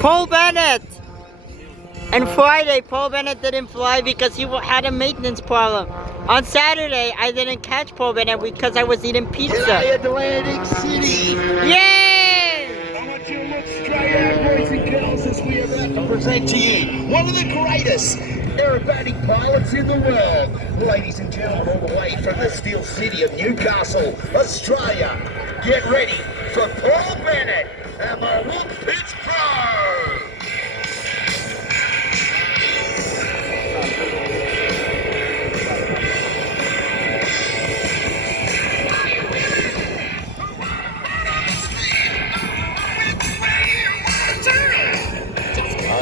Paul Bennet and Friday. Paul Bennet didn't fly because he had a maintenance problem. On Saturday, I didn't catch Paul Bennet because I was eating pizza. G'day, Atlantic City! Yay! I want you to look straight out, boys and girls, as we are about to present to you one of the greatest aerobatic pilots in the world. Ladies and gentlemen, all the way from the steel city of Newcastle, Australia, get ready for Paul Bennet and the Woodpits Pro!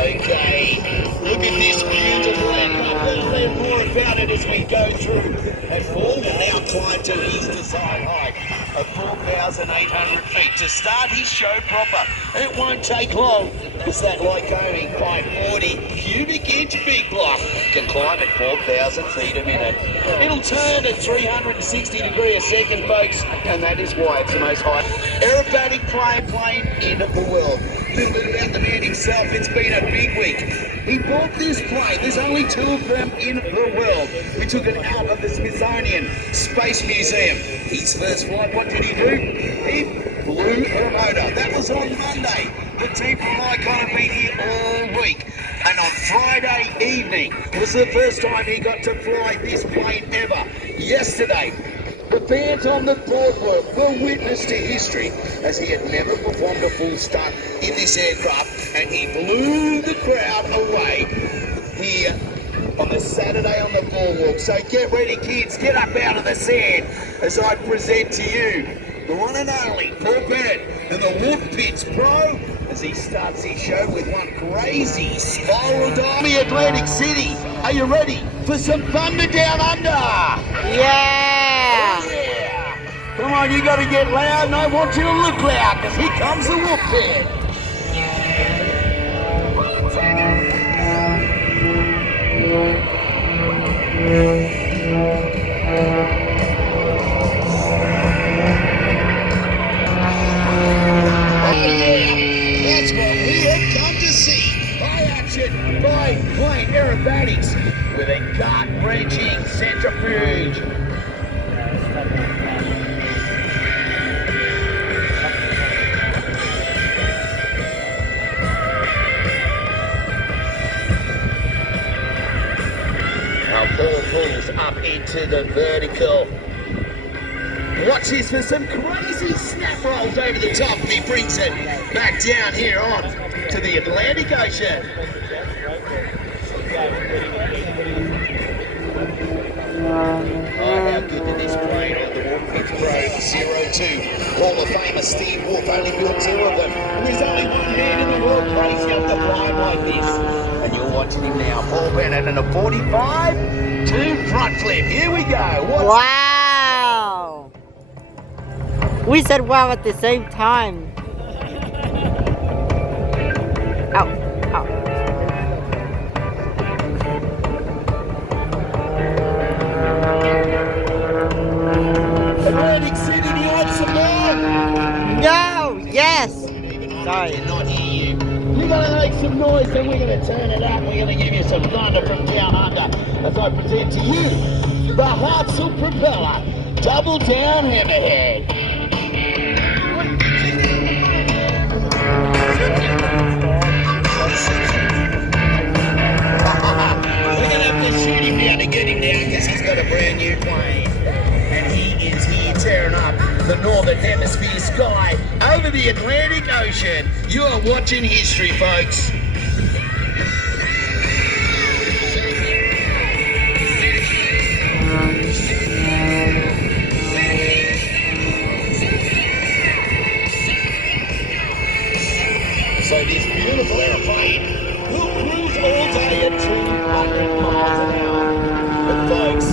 Okay, look at this beautiful aircraft. We'll learn more about it as we go through. And Paul will now climb to his design height of 4,800 feet to start his show proper. It won't take long because that Lycoming 540 cubic inch big block can climb at 4,000 feet a minute. It'll turn at 360 degrees a second, folks, and that is why it's the most high aerobatic plane in the world. A little bit about the man himself. It's been a big week. He bought this plane. There's only two of them in the world. We took it out of the Smithsonian Space Museum. His first flight, what did he do? He blew a motor. That was on Monday. The team from Icon have been here all week. And on Friday evening was the first time he got to fly this plane ever. Yesterday, the fans on the boardwalk were witness to history as he had never performed a full stunt in this aircraft, and he blew the crowd away here on the Saturday on the boardwalk. So get ready, kids, get up out of the sand as I present to you the one and only Paul Bennet and the Woodpits Pro as he starts his show with one crazy spiral dive. Atlantic City, are you ready for some thunder down under? Yeah! Yeah! Come on, you gotta get loud, and I want you to look loud, because here comes the Woodpit. Oh yeah, that's what we have come to see. High action, plane aerobatics with a gut-wrenching centrifuge. Our ball pulls up into the vertical. Watch this for some crazy snap rolls over the top. He brings it back down here on to the Atlantic Ocean. Oh, how good did this plane on the Woodpits Pro 02. Hall of Famer Steve Wolf only built two of them. And there's only one man in the world crazy enough to fly them like this. And you're watching him now, Paul Bennet, and a 45 to front flip. Here we go. Wow! We said wow at the same time. Ow, ow. Atlantic City, do you want some more? No! Yes! Sorry. I cannot hear you. You're going to make some noise, then we're going to turn it up. We're going to give you some thunder from down under as I present to you the Hartzell Propeller Double Down Hammerhead. We're going to have to shoot him down to get him down because he's got a brand new plane. And he is here tearing up the northern hemisphere sky over the Atlantic Ocean. You are watching history, folks. So this beautiful airplane will cruise all day at 200 miles an hour. But folks,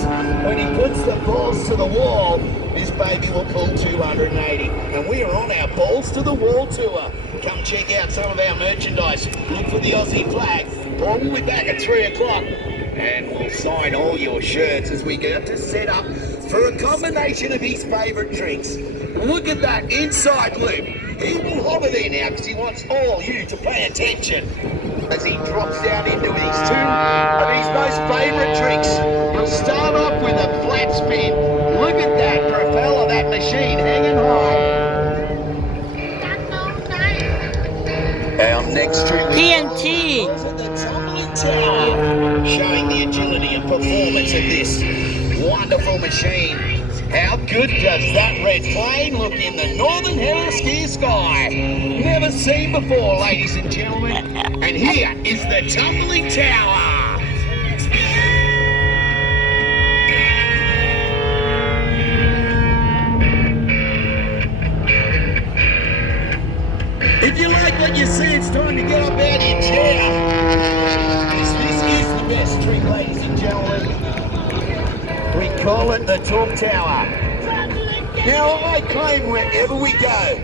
when he puts the balls to the wall, this baby will pull 280. And we are on our Balls to the Wall tour. Come check out some of our merchandise. Look for the Aussie flag. Paul will be back at 3 o'clock. And we'll sign all your shirts as we get to set up for a combination of his favourite drinks. Look at that inside loop. He will hover there now because he wants all you to pay attention. As he drops down into his two of his most favourite tricks. He'll start off with a flat spin. Look at that propeller, that machine hanging high. Our next trick TNT. was at the tumbling tower, showing the agility and performance of this wonderful machine. How good does that red plane look in the northern hemisphere sky? Never seen before, ladies and gentlemen. And here is the tumbling tower. If you like what you see, it's time to get up out of your chair. This is the best trick, ladies and gentlemen. We call it the Talk Tower. Now I claim wherever we go,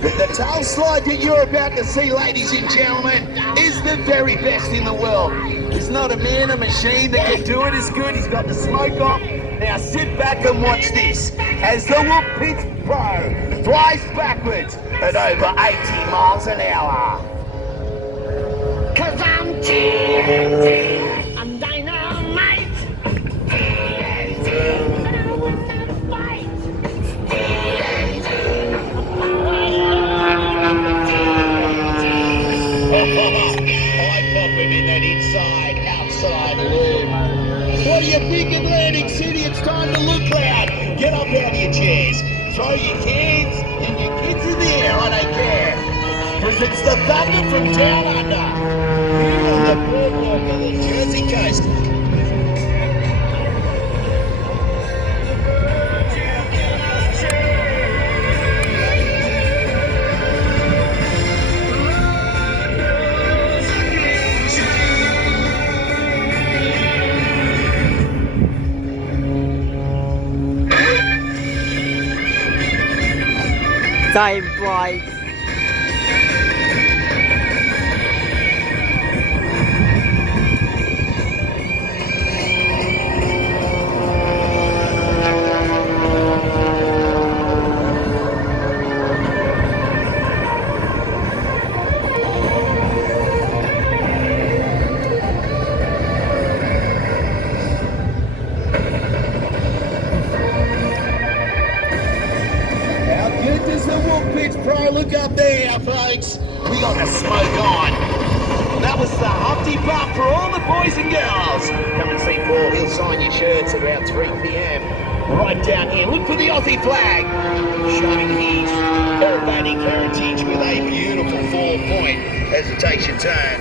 the tail slide that you're about to see, ladies and gentlemen, is the very best in the world. There's not a man or machine that can do it as good. He's got the smoke off. Now sit back and watch this as the Whoop Pitch Pro flies backwards at over 80 miles an hour. 'Cause I'm TNT, I'm dynamite. I'm popping in that inside, outside loop. What do you think, Atlantic City? It's time to look loud. Get up out of your chairs. Throw your cans and your kids in the air, I don't care. Because it's the thunder from down under. Here on the boardwalk of the Jersey coast. Time flies. Look up there, folks. We got the smoke on. That was the Humpty Bump for all the boys and girls. Come and see Paul. He'll sign your shirts about 3 p.m. Right down here. Look for the Aussie flag, showing his aerobatic heritage with a beautiful 4-point hesitation turn.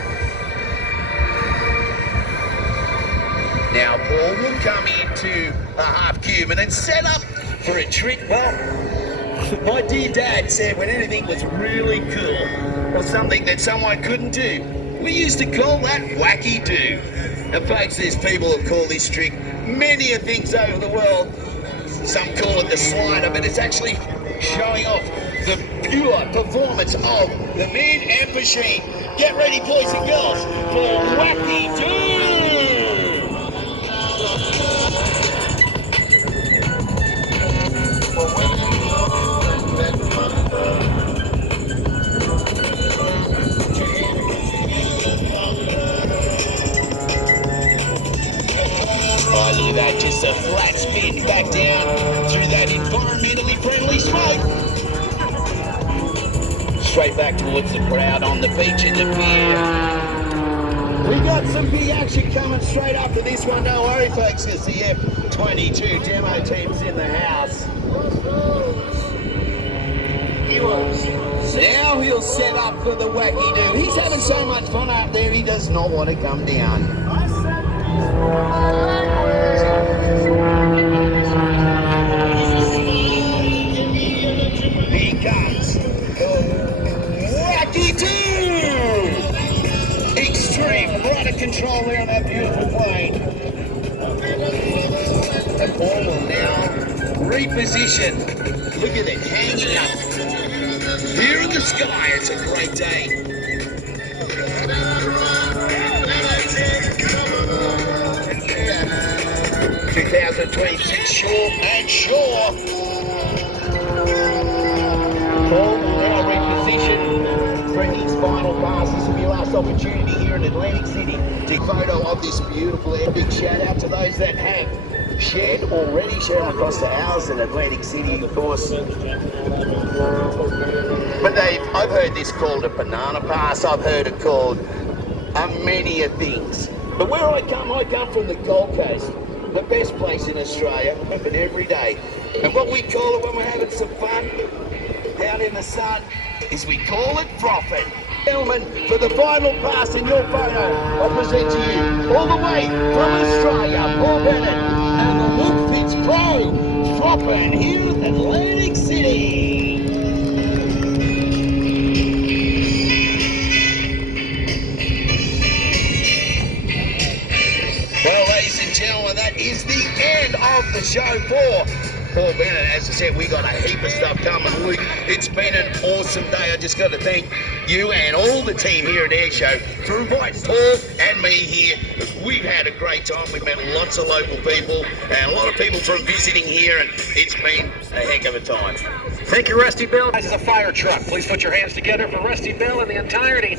Now Paul will come into a half cube and then set up for a trick. Well, my dear dad said when anything was really cool or something that someone couldn't do, we used to call that wacky do. Now folks, there's people who call this trick many of things over the world. Some call it the slider, but it's actually showing off the pure performance of the man and machine. Get ready, boys and girls, for wacky do. Oh, look at that, just a flat spin back down through that environmentally friendly smoke. Straight back towards the crowd on the beach in the pier. We got some big action coming straight after this one, don't worry folks, it's the F22 demo team's in the house. Now he'll set up for the wacky do. He's having so much fun out there, he does not want to come down. Here comes the wacky do! Extreme, right of control there on that beautiful plane. The ball will now reposition. Look at it hanging up. Here in the sky, it's a great day. 2026 sure and sure. opportunity here in Atlantic City to take a photo of this beautiful air. Big shout out to those that have shared already, sharing across the hours in Atlantic City, of course. But I've heard this called a banana pass. I've heard it called many a things. But where I come from the Gold Coast, the best place in Australia, open every day. And what we call it when we're having some fun down in the sun is we call it frothing. Gentlemen, for the final pass in your photo, I present to you, all the way from Australia, Paul Bennett and the Look Fits Pro, frothing here at Atlantic City. Well, ladies and gentlemen, that is the end of the show for Paul Bennett. As I said, we got a heap of stuff coming. Luke, it's been an awesome day. I just got to thank you and all the team here at Airshow for inviting Paul and me here. We've had a great time. We've met lots of local people and a lot of people from visiting here, and it's been a heck of a time. Thank you, Rusty Bill. This is a fire truck. Please put your hands together for Rusty Bill and the entirety